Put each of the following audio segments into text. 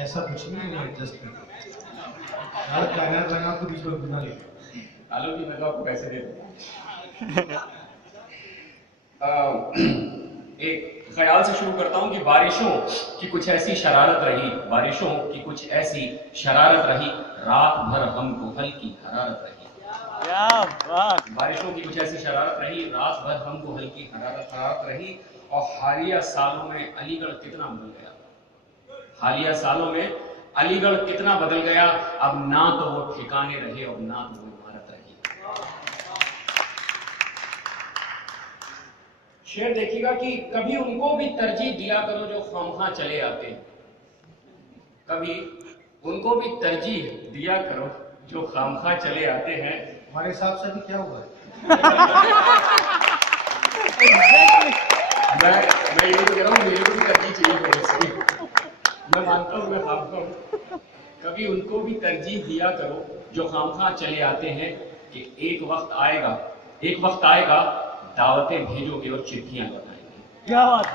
ऐसा कुछ नहीं है, एडजस्ट कर कायनात लगा तो बीच में बना ले आलू की मैं तो आपको पैसे दे दूँ। एक ख्याल से शुरू करता हूं कि बारिशों की कुछ ऐसी शरारत रही, बारिशों की कुछ ऐसी शरारत रही, रात भर हमको हल्की हरारत रही। क्या बात! बारिशों की कुछ ऐसी शरारत रही, रात भर हमको हल्की हरारत रही। और हालिया सालों में अलीगढ़ कितना बदल गया, हालिया सालों में अलीगढ़ कितना बदल गया। अब ना तो वो ठिकाने रहे और ना तो वो इमारत रही। शेर देखिएगा कि कभी उनको भी तरजीह दिया करो जो खामखा चले आते हैं, कभी उनको भी तरजीह दिया करो जो खामखा चले आते हैं। हमारे हिसाब से भी क्या हुआ है? मैं ये तो कह रहा हूँ, मेरे को भी तरजीह चाहिए करो, मैं मानता हूँ, मैं खामखा हूँ। कभी उनको भी तरजीह दिया करो जो खामखा चले आते हैं कि एक वक्त आएगा दावतें भेजोगे और चिट्ठियां लौटाएंगे। क्या बात!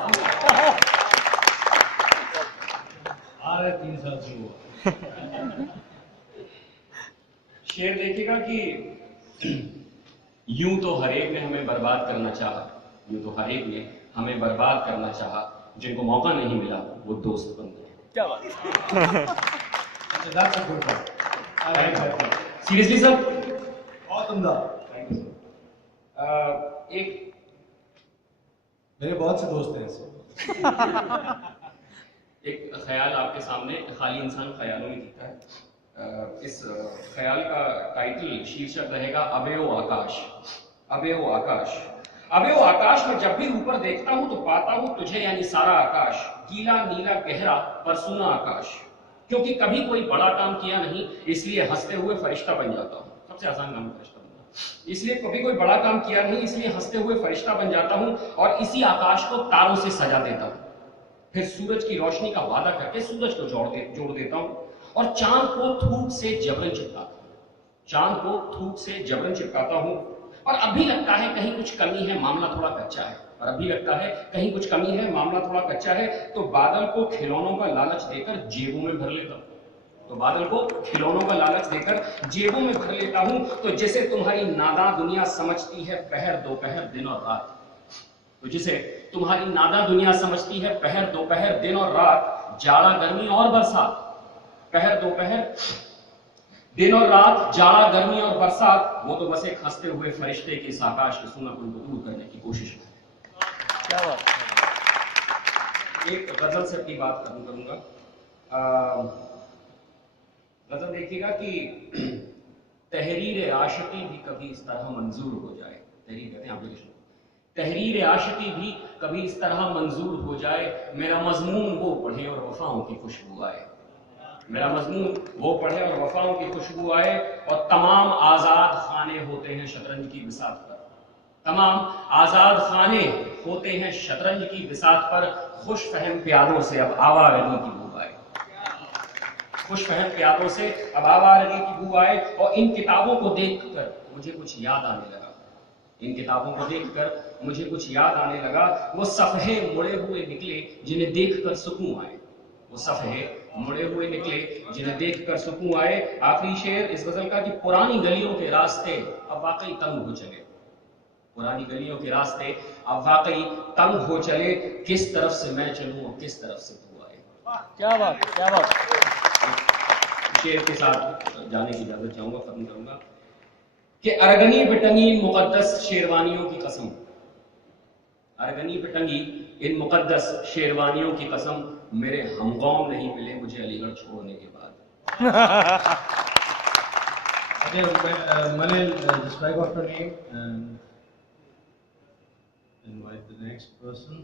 आ रहा 3 साल से हुआ। शेर देखिएगा कि यूं तो हर एक ने हमें बर्बाद करना चाहा, यूं तो हर एक ने हमें बर्बाद करना चाहा, जिनको मौका नहीं मिला वो दोस्त बन गए। क्या बात! सीरियसली सर, बहुत उम्दा। Thank you sir. एक मेरे बहुत से दोस्त हैं ऐसे। एक ख्याल आपके सामने, खाली इंसान ख्यालों में जीता है। इस ख्याल का टाइटल, शीर्षक रहेगा अबे ओ आकाश। अबे ओ आकाश, अबे ओ आकाश में जब भी ऊपर देखता हूं तो पाता हूं तुझे, यानी सारा आकाश, गीला नीला गहरा पर सूना आकाश। क्योंकि कभी कोई बड़ा काम किया नहीं, इसलिए हंसते हुए फरिश्ता बन जाता हूं। सबसे आसान काम है फरिश्ता बनना। इसलिए कभी कोई बड़ा काम किया नहीं, इसलिए हंसते हुए फरिश्ता बन जाता हूं और इसी आकाश को तारों से सजा देता हूं। फिर सूरज की रोशनी का वादा करके सूरज को जोड़ देता हूं और चांद को थूक से जबरन चिपकाता हूं, चांद को थूक से जबरन चिपकाता हूं। और अभी लगता है कहीं कुछ कमी है, मामला थोड़ा कच्चा है, और अभी लगता है कहीं कुछ कमी है, मामला थोड़ा कच्चा है, तो बादल को खिलौनों का लालच देकर जेबों में भर लेता हूं, तो बादल को खिलौनों का लालच देकर जेबों में भर लेता हूं। तो जिसे तुम्हारी नादान दुनिया समझती है पहर दोपहर दिन और रात, तो जिसे तुम्हारी नादा दुनिया समझती है पहर दोपहर दिन और रात, जाड़ा गर्मी और बरसात, पहर दोपहर दिन और रात, जाड़ा गर्मी और बरसात, वो तो बस एक हंसते हुए फरिश्ते के इस आकाश के सूनापन को दूर करने की कोशिश है। क्या बात! एक गजल से अपनी बात खत्म करूंगा। गजल देखिएगा कि तहरीर आशिकी भी कभी इस तरह मंजूर हो जाए, तहरीर कहते हैं एप्लीकेशन, तहरीर आशिकी भी कभी इस तरह मंजूर हो जाए, मेरा मजमून वो पढ़े और वफाओं की खुशबू आए, मेरा मजमून वो पढ़े और वफाओं की खुशबू आए। और तमाम आजाद खाने होते हैं शतरंज की बिसात पर, तमाम आजाद खाने होते हैं शतरंज की बिसात पर, खुश फहम प्यादों से अब आवारगी की बू आए, खुश फहम प्यादों से अब आवारगी की बू आए। और इन किताबों को देखकर मुझे कुछ याद आने लगा, इन किताबों को देखकर मुझे कुछ याद आने लगा, वो सफ़हे मुड़े हुए निकले जिन्हें देखकर सुकून आए, वो सफ़हे मुड़े हुए निकले जिन्हें देखकर सुकून आए। आखिरी शेर इस गजल का कि पुरानी गलियों के रास्ते अब वाकई तंग हो चले, पुरानी गलियों के रास्ते अब वाकई तंग हो चले, किस तरफ से मैं चलूं और किस तरफ से तू आए। क्या बात! क्या बात! शेर के साथ जाने की इजाजत चाहूंगा, खत्म करूंगा कि अरगनी पे टंगी मुकद्दस शेरवानियों की कसम, अरगनी पे टंगी इन मुकद्दस शेरवानियों की कसम, मेरे हमकौम नहीं मिले मुझे अलीगढ़ छोड़ने के बाद। Okay, Manil, describe after name and invite the next person.